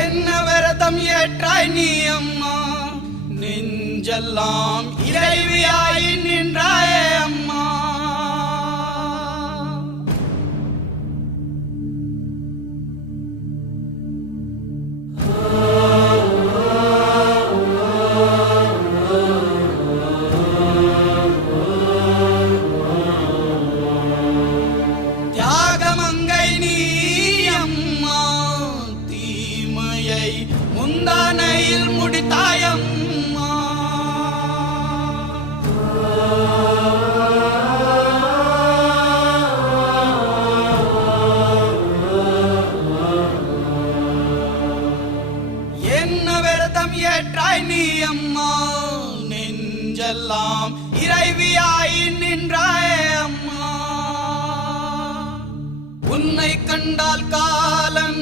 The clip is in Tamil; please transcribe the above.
என்ன விரதம் ஏற்றாய் நீ அம்மா, நெஞ்செல்லாம் இறைவியாய் நின்றாயே அம்மா. தியாகமங்கை நீ அம்மா, தீமையை முந்தானையில் முடித்தாயம்மா. என்ன விரதம் ஏற்றாய் நீ அம்மா, நெஞ்செல்லாம் இறைவியாய் நின்றாயே அம்மா. உன்னை கண்டால் காலன்